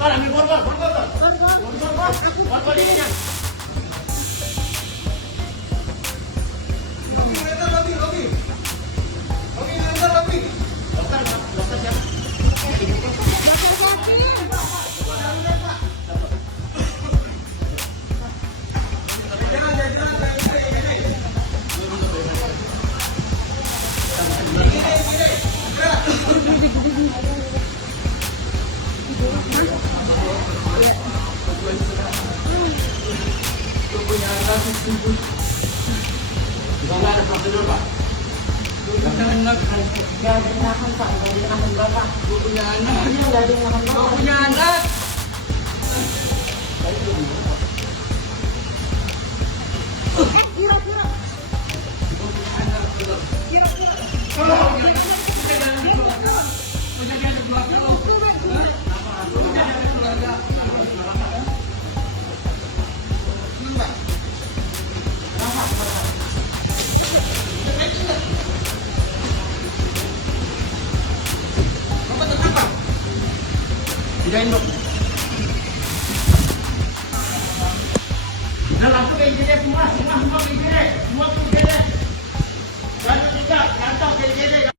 Tol, ambil borgol, borgol, Tol. Borgol ini kan. Dokter siapa? Gimana ada prosedur, Pak? Gak digunakan Pak, gak digunakan Bapak. Punya anak. Gak digunakan Bapak. Punya anak. Kira-kira. Pindahin, Bro. Nah, langsung ke IGD semua ke IGD. Semua ke IGD. Jangan juga, jangan tahu ke IGD.